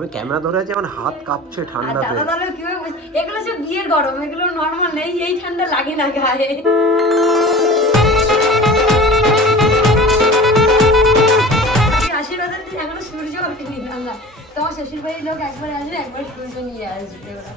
আমি ক্যামেরা ধরে আছি, আমার হাত কাঁপছে ঠান্ডাতে। দাদা দাদা কিভাবে এগুলো সব বিয়ের গরম, এগুলো নরমাল নেই, এই ঠান্ডা লাগে না গায়ে। আশীর্বাদের দিন এখনো সূর্য ওঠেনি না, তোমার শ্বশুর বাড়ির লোক একবার আসবে, একবার সূর্য নিয়ে আসবে ওরা।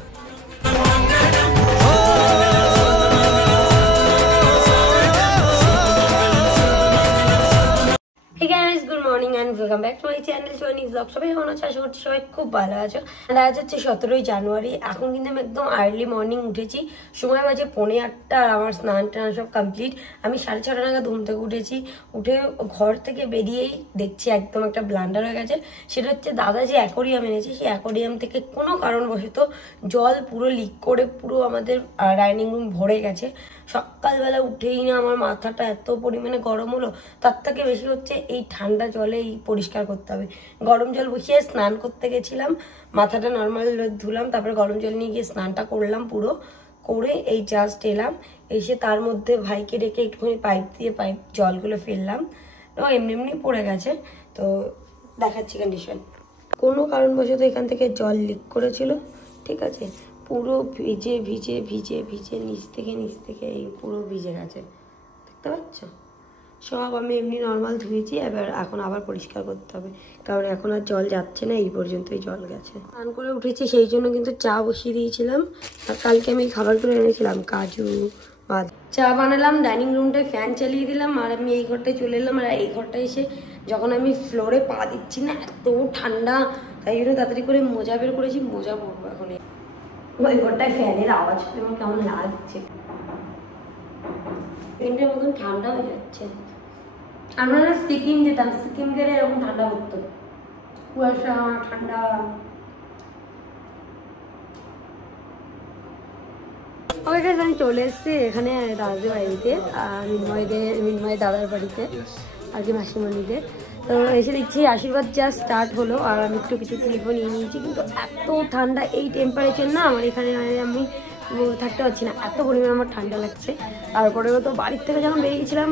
Hey guys, good morning and welcome back to my channel Johnny Vlog. সবাই কেমন আছো? আশা করছি সবাই খুব ভালো আছো। আজ হচ্ছে 17ই জানুয়ারি। এখন কিন্তু আমি একদম আর্লি মর্নিং উঠেছি, সময় বাজে 8:45 আর আমার স্নান টান সব কমপ্লিট। আমি 6:30 নাগাদ ঘুম থেকে উঠেছি, উঠে ঘর থেকে বেরিয়েই দেখছি একদম একটা ব্লান্ডার হয়ে গেছে। সেটা হচ্ছে দাদা যে অ্যাকোরিয়াম এনেছে, সেই অ্যাকোরিয়াম থেকে কোনো কারণবশত জল পুরো লিক করে পুরো আমাদের ডাইনিং রুম ভরে গেছে। সকালবেলা উঠেই না আমার মাথাটা এত পরিমাণে গরম হলো, তার থেকে বেশি হচ্ছে এই ঠান্ডা জলেই পরিষ্কার করতে হবে। গরম জল বসিয়ে স্নান করতে গেছিলাম, মাথাটা নর্মাল ধুলাম, তারপরে গরম জল নিয়ে গিয়ে স্নানটা করলাম পুরো করে এই জাস্ট এলাম। এসে তার মধ্যে ভাইকে রেখে একটুখানি পাইপ দিয়ে জলগুলো ফেললাম, ও এমনি এমনি পড়ে গেছে। তো দেখাচ্ছি কন্ডিশন। কোনো কারণবশত এখান থেকে জল লিক করেছিল, ঠিক আছে, পুরো ভিজে ভিজে ভিজে ভিজে নিচ থেকে এই পুরো ভিজে গেছে, দেখতে পাচ্ছ? সব আমি এমনি নর্মাল ধুয়েছি, এখন আবার পরিষ্কার করতে হবে, কারণ এখন আর জল যাচ্ছে না, এই পর্যন্তই জল গেছে। স্নান করে উঠেছি, সেই জন্য কিন্তু চা বসিয়ে দিয়েছিলাম। আর কালকে আমি খাবারগুলো এনেছিলাম, কাজু বাদাম। চা বানালাম, ডাইনিং রুমটায় ফ্যান চালিয়ে দিলাম, আর আমি এই ঘরটায় চলে এলাম। আর এই ঘরটায় এসে যখন আমি ফ্লোরে পা দিচ্ছি না, এত ঠান্ডা, তাই জন্য তাড়াতাড়ি করে মোজা বের করেছি, মোজা পরবো এখন। ওই ঘরটায় ফ্যানের আওয়াজ করে আমার কেমন লাগছে, ফ্যানটার মতন ঠান্ডা হয়ে যাচ্ছে। আমরা না সিকিম যেতাম, সিকিম গেলে এরকম ঠান্ডা হতো, কুয়াশা ঠান্ডা। আমি চলে এসেছি এখানে দাদাদের বাড়িতে, মিনময় দাদার বাড়িতে আর কি, মাসিমণিদের। তো এসে দেখছি আশীর্বাদ জাস্ট স্টার্ট হলো, আর আমি একটু কিছু ক্লিপও নিয়ে নিয়েছি। কিন্তু এত ঠান্ডা, এই টেম্পারেচার না আমার এখানে আমি থাকতে পারছি না, এত পরিমাণে আমার ঠান্ডা লাগছে। তারপরেও তো বাড়ির থেকে যখন বেরিয়েছিলাম,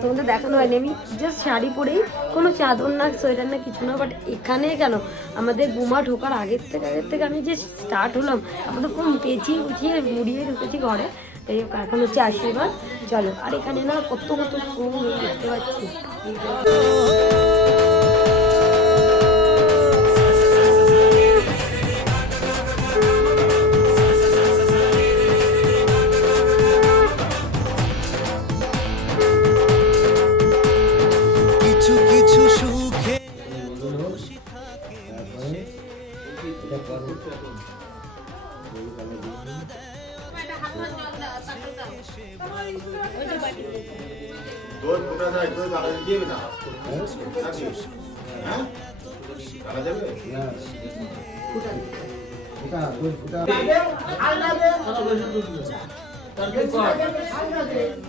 তোমাদের দেখানো হয়নি, আমি জাস্ট শাড়ি পরেই, কোনো চাদর না সোয়েটার না কিছু না। বাট এখানে কেন আমাদের বোমা ঢোকার আগের থেকে আমি যে স্টার্ট হলাম, আমাদের খুব পেঁচিয়ে গুছিয়ে মুড়িয়ে ঢুকেছি ঘরে। তাই এখন হচ্ছে আশীর্বাদ, চলো। আর এখানে না কত কত ফুল দেখতে পাচ্ছি।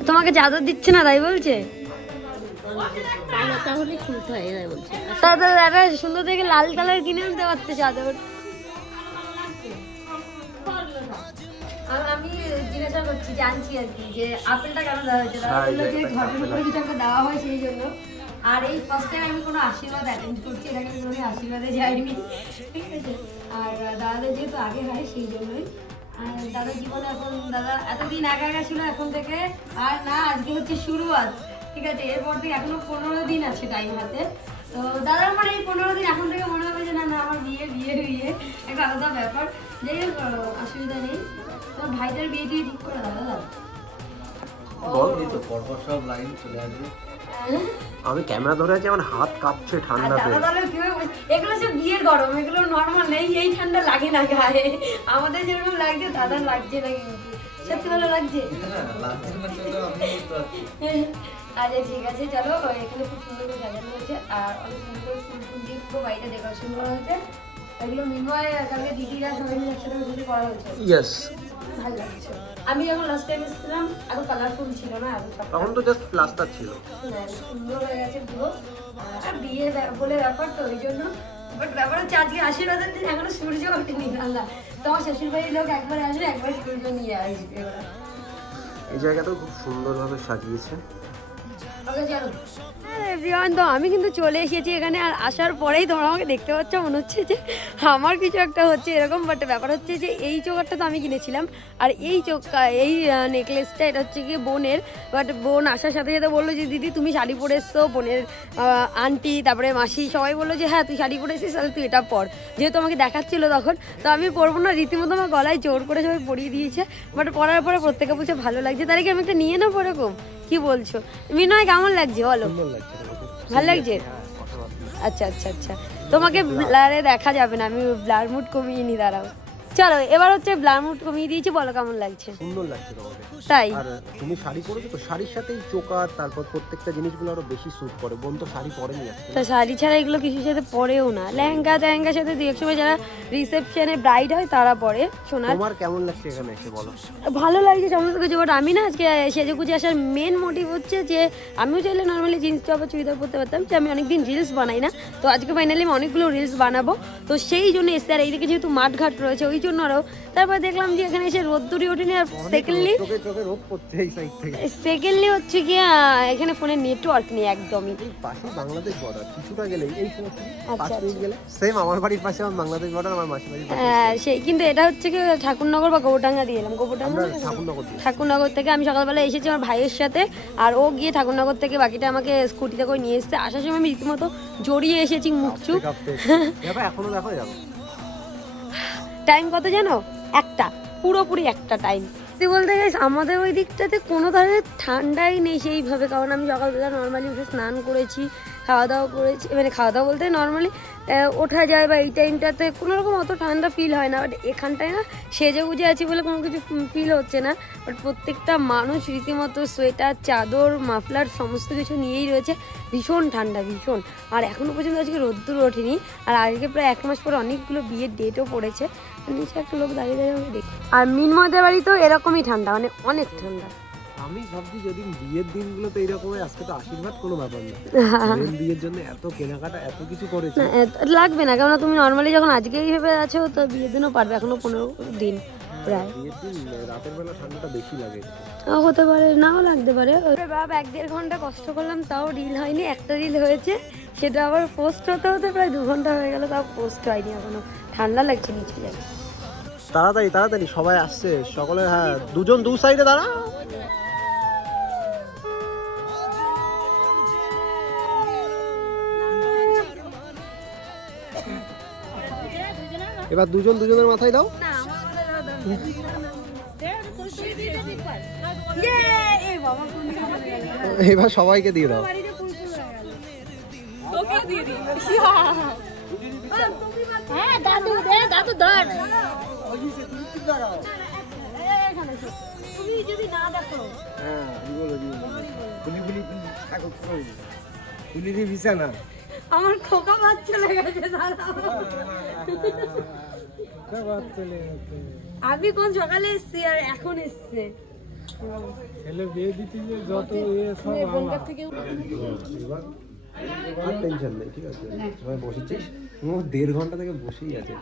তোমাকে চাদর দিচ্ছে না তাই বলছে, সুন্দর থেকে লাল কালার কিনে আনতে পারতে চাদর। আমি জিজ্ঞাসা করছি, জানছি আর কি, যে আপেলটা কেন দেওয়া হয়েছে, ঘরের উপরে কিছু একটা দেওয়া হয় সেই জন্য। আর এই ফার্স্ট টাইম আমি কোনো আশীর্বাদ অ্যাটেন্ড করছি, এটাকে আমি কোনো আশীর্বাদে যাইনি, ঠিক আছে। আর দাদাদের যেহেতু আগে হয় সেই জন্যই। আর দাদার জীবনে এখন, দাদা এতদিন একা একা ছিল, এখন থেকে আর না, আজকে হচ্ছে শুরুয়াত, ঠিক আছে। এরপর থেকে এখনো 15 দিন আছে টাইম হাতে। তো দাদার মানে এই 15 দিন এখন থেকে মনে হবে যে না না আমার বিয়ে বিয়ে বিয়ে, একটা আলাদা ব্যাপার। যাই হোক, অসুবিধা নেই। তো ভাইটার বিয়ে দিয়ে ঠিক করে দাদা, আমি ক্যামেরা ধরে আছি, আমার হাত কাঁপছে ঠান্ডাতে। এগুলো সব বিয়ের গরম, এগুলো নরমাল নেই, এই ঠান্ডা লাগে না গায়ে। আমাদের যেরকম লাগছে দাদার লাগছে না, কিন্তু সত্যি ভালো লাগছে। আচ্ছা ঠিক আছে, চলো। এখানে খুব সুন্দর করে সাজানো হয়েছে, আর অনেক সুন্দর করে ফুল ফুল দিয়ে পুরো বাড়িটা ডেকোরেশন করা হয়েছে। এগুলো মিনময় কালকে দিদিরা সবাই মিলে একসাথে করা হয়েছে, ভালো লাগছে। আমি যখন লাস্ট টাইম এসেছিলাম এত কালারফুল ছিল না, তখন তো জাস্ট প্লাস্টার ছিল, সুন্দর হয়ে গেছে পুরো। আর বিয়ে বলে ব্যাপার তো ওই জন্য। বাট ব্যাপার হচ্ছে আজকে আশীর্বাদের দিন এখনো সূর্য ওঠেনি না, তোমার শ্বশুর বাড়ির লোক একবার আসবে, একবার সূর্য নিয়ে আসবে ওরা। এই জায়গাটাও খুব সুন্দরভাবে সাজিয়েছে। এভরিওয়ান, তো আমি কিন্তু চলে এসেছি এখানে। আর আসার পরেই তোমরা আমাকে দেখতে পাচ্ছ, মনে হচ্ছে যে আমার কিছু একটা হচ্ছে এরকম। বাট ব্যাপার হচ্ছে যে এই চোকারটা তো আমি কিনেছিলাম, আর এই নেকলেসটা এটা হচ্ছে গিয়ে বোনের। বাট বোন আসার সাথে সাথে বললো যে দিদি তুমি শাড়ি পরে এসছো, বোনের আন্টি তারপরে মাসি সবাই বললো যে হ্যাঁ তুই শাড়ি পরে এসেছিস, তাহলে তুই এটা পর। যেহেতু আমাকে দেখাচ্ছিল তখন, তো আমি পরবো না, রীতিমতো আমার গলায় জোর করে সবাই পরিয়ে দিয়েছে। বাট পরার পরে প্রত্যেকে বলছে ভালো লাগছে। তাহলে কি আমি একটা নিয়ে নেবো এরকম? কি বলছো মিনয়, কেমন লাগছে বলো? ভালো লাগছে? আচ্ছা আচ্ছা আচ্ছা, তোমাকে ব্লারে দেখা যাবে না, আমি ব্লার মুড কমিয়ে নি, দাঁড়াও। চলো এবার হচ্ছে ব্লার মুড কমিয়ে দিয়েছি, বলো কেমন লাগছে? সুন্দর লাগছে তোমাকে। তাই? আর তুমি শাড়ি পরেছো তো, শাড়ির সাথেই চোকার তারপর প্রত্যেকটা জিনিসগুলো আরো বেশি স্যুট করে। বোন তো শাড়ি পরেনি আজকে। তা শাড়ি ছাড়া এগুলো কিছুর সাথে পরেও না, লেহেঙ্গার সাথে দুই এক সময় যারা রিসেপশনে ব্রাইড হয় তারা পরে। সোনার তোমার কেমন লাগছে এখানে এসে বলো? ভালো লাগছে সমস্ত কিছু। বাট আমি না আজকে সেজে গুজে আসার মেন মোটিভ হচ্ছে যে আমিও চাইলে নর্মালি জিন্স টপ বা চুড়িদার পরতে পারতাম, যে আমি অনেকদিন রিলস বানাই না, তো আজকে ফাইনালি আমি অনেকগুলো রিলস বানাবো, তো সেই জন্য এসে। আর এইদিকে যেহেতু মাঠঘাট রয়েছে ওই জন্য আরও। তারপর দেখলাম যে এখানে এসে রোদ্দুরি ওঠেনি। আর সেকেন্ডলি হচ্ছে কি এখানে ফোনের নেটওয়ার্ক নেই একদমই। পাশে বাংলাদেশ বর্ডার, কিছুটা গেলে এই আচ্ছা, 5 মিনিট গেলে সেম আমার বাড়ির পাশে আমার বাংলাদেশ বর্ডার, আমার মাসির বাড়ির পাশে। হ্যাঁ সেই, কিন্তু এটা হচ্ছে কি ঠাকুরনগর বা গোবরডাঙ্গা দিয়ে এলাম। ঠাকুরনগর থেকে আমি সকালবেলা এসেছি আমার ভাইয়ের সাথে, আর ও গিয়ে ঠাকুরনগর থেকে বাকিটা আমাকে স্কুটিতে করে নিয়ে এসেছে। আসার সময় আমি রীতিমতো জড়িয়ে এসেছি মুখচুপ। এখনো দেখো যাবো। টাইম কত জানো? একটা, পুরোপুরি একটা টাইম। বলতে গেছে আমাদের ওই দিকটাতে কোনো ধরনের ঠান্ডাই নেই সেইভাবে, কারণ আমি সকালবেলা নর্মালি উঠে স্নান করেছি, খাওয়া দাওয়া করেছি। মানে খাওয়া দাওয়া বলতে নর্মালি ওঠা যায়, বা এই টাইমটাতে কোনো রকম অত ঠান্ডা ফিল হয় না। বাট এখানটায় না সেজে গুজে আছি বলে কোনো কিছু ফিল হচ্ছে না। বাট প্রত্যেকটা মানুষ রীতিমতো সোয়েটার, চাদর, মাফলার সমস্ত কিছু নিয়েই রয়েছে। ভীষণ ঠান্ডা, ভীষণ। আর এখনও পর্যন্ত আজকে রোদ্দুর ওঠেনি। আর আজকে প্রায় 1 মাস পরে অনেকগুলো বিয়ের ডেটও পড়েছে। নিচে একটা লোক দাঁড়িয়ে দাঁড়িয়ে আমাকে দেখি। আর মিনময়দের বাড়িতেও এরকমই ঠান্ডা, মানে অনেক ঠান্ডা। আমি ভাবছি যদি বিয়ের দিনগুলো তো এইরকম, আজকে তো আশীর্বাদ কোনো ব্যাপার না, বিয়ের জন্য এত কেনাকাটা এত কিছু করেছে। লাগবে না, কারণ তুমি নর্মালি যখন আজকে এইভাবে আছো তো বিয়ের দিনও পারবে, এখনো 15 দিন প্রায়। বিয়ের দিন রাতের বেলা ঠান্ডাটা বেশি লাগে, হতে পারে, নাও লাগতে পারে। বাপ 1-1.5 ঘন্টা কষ্ট করলাম, তাও রিল হয়নি। একটা রিল হয়েছে, সেটা আবার পোস্ট হতে হতে প্রায় 2 ঘন্টা হয়ে গেল, তাও পোস্ট হয়নি এখনো। ঠান্ডা লাগছে নিচে যাবে। তাড়াতাড়ি তাড়াতাড়ি সবাই আসছে সকলের। হ্যাঁ, দুজন দু সাইডে দাঁড়া। এবার দুজন দুজনের মাথায় দাও। এবার সবাইকে দিয়ে দাও। আমার খোকা বাদ চলে গেছে, আমি কোন সকালে এসছি আর এখন এসছে। ছেলে বিয়ে দিতে যত আর টেনশন নেই, ঠিক আছে? সবাই বসেছিস, 1.5 ঘন্টা থেকে বসেই আছে।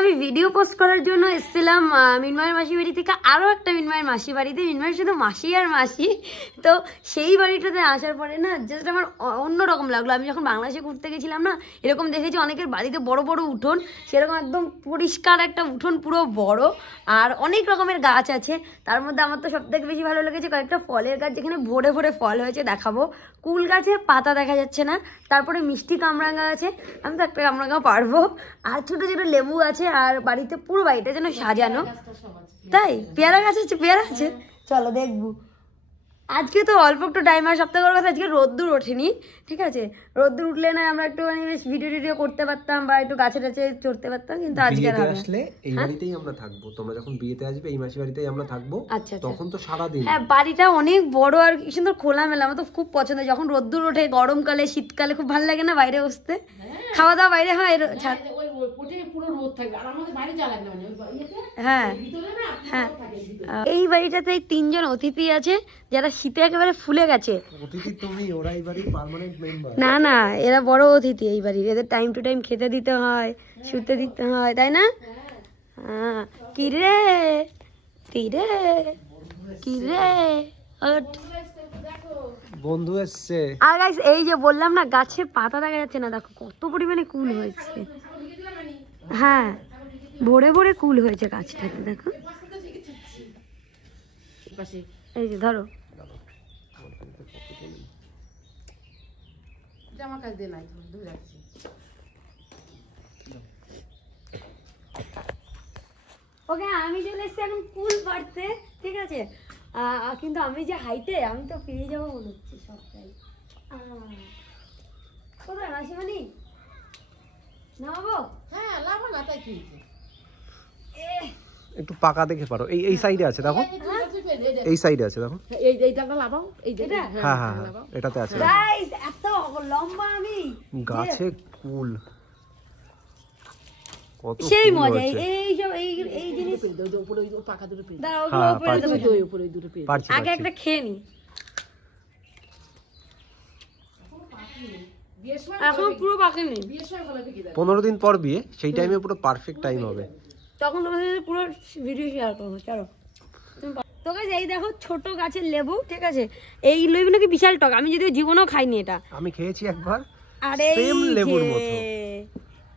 আমি ভিডিও পোস্ট করার জন্য এসেছিলাম মিনময়ের মাসি বাড়ি থেকে আরও একটা মিনময়ের মাসি বাড়িতে। মিনময়ের শুধু মাসি আর মাসি, তো সেই বাড়িটাতে আসার পরে না জাস্ট আমার অন্যরকম লাগলো। আমি যখন বাংলাদেশে ঘুরতে গেছিলাম না, এরকম দেখেছি অনেকের বাড়িতে বড় বড় উঠোন, সেরকম একদম পরিষ্কার একটা উঠোন, পুরো বড়, আর অনেক রকমের গাছ আছে। তার মধ্যে আমার তো সবথেকে বেশি ভালো লেগেছে কয়েকটা ফলের গাছ, যেখানে ভরে ভরে ফল হয়েছে, দেখাবো। কুল গাছে পাতা দেখা যাচ্ছে না, তারপরে মিষ্টি কামরাঙা আছে, আমি তো একটা কামরাঙা পারবো, আর ছোটো ছোটো লেবু আছে, আর বাড়িতে পুরো বাড়িটা যেন সাজানো। তাই পেয়ারা গাছ আছে, পেয়ারা আছে, চলো দেখবো। আজকে তো অল্প একটু টাইম, আর সপ্তাহ বড় কথা আজকে রোদ্দুর ওঠেনি, ঠিক আছে? রোদ্দুর উঠলে না আমরা একটুখানি বেশ ভিডিও টিডিও করতে পারতাম, বা একটু গাছে টাছে চড়তে পারতাম, কিন্তু আজকে আসলে এই বাড়িতেই আমরা থাকবো। তোমরা যখন বিয়েতে আসবে এই মাসি বাড়িতেই আমরা থাকবো। আচ্ছা, তখন তো সারাদিন। হ্যাঁ, বাড়িটা অনেক বড় আর কি সুন্দর খোলামেলা, আমার তো খুব পছন্দ। যখন রোদ্দুর ওঠে গরমকালে, শীতকালে খুব ভালো লাগে না বাইরে বসতে, খাওয়া দাওয়া বাইরে হয়। পুরো রোদ থাকবে আর আমাদের বাইরে যা লাগবে মানে হ্যাঁ ভিতরে না হ্যাঁ এই বাড়িটাতে এই 3 জন অতিথি আছে যারা শীতে একেবারে ফুলে গেছে। অতিথি তুমি, ওরা এই বাড়ির পার্মানেন্ট মেম্বার। না না, এরা বড় অতিথি এই বাড়ির, এদের টাইম টু টাইম খেতে দিতে হয়, শুতে দিতে হয়, তাই না? হ্যাঁ। কিরে কিরে কিরে ওঠ। বন্ধু এসছে। আর গাইস এই যে বললাম না গাছের পাতা দেখা যাচ্ছে না, দেখো কত পরিমাণে কুল হয়েছে। হ্যাঁ ভরে ভরে কুল হয়েছে গাছটাতে, দেখো এই যে ধরো। জামা কাজ দিয়ে নাই ধুয়ে রাখছি। ওকে আমি চলে এসেছি এখন কুল পাড়তে, ঠিক আছে? কিন্তু আমি যে হাইটে, আমি তো পেয়ে যাবো মনে হচ্ছে সবটাই। কোথায় রাশিমানি নামাবো? হ্যাঁ লাভ না, তাই কি একটু পাকা দেখে পারো। এই সাইডে আছে দেখো, এই সাইডে আছে দেখো। এইটা লাগাও, এই যে হ্যাঁ হ্যাঁ হ্যাঁ এটাতে আছে। গাইস এত লম্বা আমি গাছে কুল কত সেই কুল মজা। হয়েছে। এই সব এই জিনিস উপরে ওই পাকা দুটো পেয়ে দাঁড়াও, হ্যাঁ, ওগুলো উপরে দেবো। ওই উপরে ওই দুটো পেয়ে পারছি আগে একটা খেয়ে নি, বিয়ের সময় এখন পুরো পাকেনি। বিয়ের সময় ভালো পেকে দেয়। 15 দিন পর বিয়ে, সেই টাইমে পুরো পারফেক্ট টাইম হবে। তখন তোমাদের সাথে পুরো ভিডিও শেয়ার করবো, চলো। তো গাইস এই দেখো ছোট গাছের লেবু, ঠিক আছে? এই লেবু নাকি বিশাল টক, আমি যদিও জীবনেও খাইনি এটা। আমি খেয়েছি একবার, আরে সেম লেবুর মতো।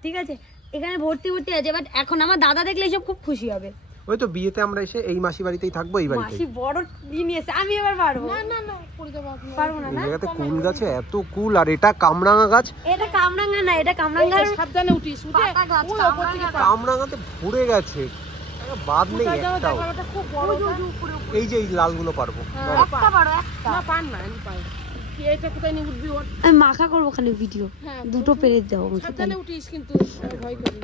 ঠিক আছে এখানে ভর্তি ভর্তি আছে, বাট এখন আমার দাদা দেখলে এসব খুব খুশি হবে। ওই তো বিয়েতে আমরা এসে এই মাসি বাড়িতেই থাকবো, এই বাড়িতেই। মাসি বড় দিন এসে আমি এবার পারবো না না না পড়ে যাবো আপনি। পারবো না এই না? জায়গাতে কুল গাছে এত কুল, আর এটা কামরাঙা গাছ। এটা কামরাঙ্গা না, এটা কামরাঙ্গার সাবধানে উঠিস উঠে পাতা গাছ, ওই উপর থেকে কামরাঙাতে ভরে গেছে, বাদ নেই একটাও। পাতা খুব বড় না। এই যে এই লালগুলো পারবো। একটা পারো একটা। না পান না আমি পাই। কি এটা কোথায় নিয়ে উঠবি ওর? আমি মাখা করবো ওখানে ভিডিও, হ্যাঁ দুটো পেরে যাবো। সাবধানে উঠিস কিন্তু ভয় করি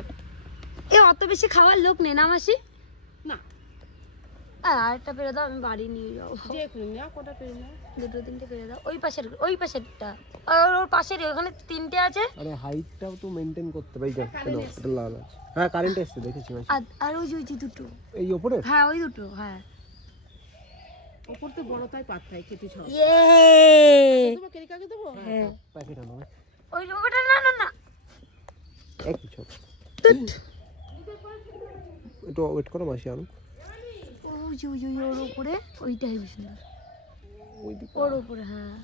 এ অত বেশি খাওয়ার লোক নেই না মাসি? না। আরেকটা পেরে দাও, আমি বাড়ি নিয়ে যাবো। যে করে না কটা পেরে না দুটো তিনটে পেরে দাও, ওই পাশেরটা, ওর পাশের ওখানে 3টে আছে। আরে হাইটটাও তো মেইনটেইন করতে হবে। এই যে এটা লাল আছে। হ্যাঁ কারেন্ট এসছে, দেখেছি মাসি। আর ওই যে দুটো, এই উপরে হ্যাঁ ওই দুটো, হ্যাঁ। উপর তো বড় তাই পাততাই কেটে ছাও ইয়ে দেবো কেটে কাকে দেবো হ্যাঁ প্যাকেট আনো। ওই লোকটা না না না একই ছোট। একটু ওয়েট করো, মাসি আনো। ওই যে ওর উপরে ওইটাই বেশি সুন্দর, ওই দিকে ওর উপরে। হ্যাঁ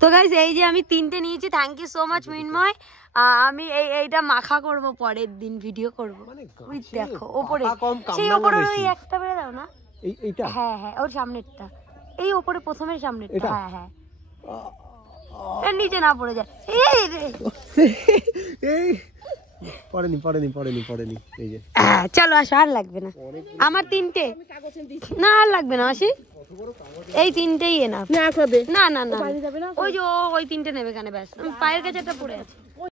তো গাইস এই যে আমি 3টে নিয়েছি, থ্যাংক ইউ সো মাচ মিনময়। আমি এইটা মাখা করব, পরের দিন ভিডিও করব। ওই দেখো ওপরে, সেই ওপরে ওই একটা বেরে দাও না। এইটা হ্যাঁ হ্যাঁ ওর সামনেরটা, এই ওপরে প্রথমের সামনেরটা। হ্যাঁ হ্যাঁ এর নিচে না পড়ে যায়। এই রে এই পড়েনি এই যে। চলো আসো, আর লাগবে না আমার 3টে। না আর লাগবে না মাসি, এই 3টেই এনাফ। না কবে না না না বাইরে যাবে না ওই যে ওই 3টে নেবে কেন, ব্যাস। পায়ের কাছে একটা পড়ে আছে।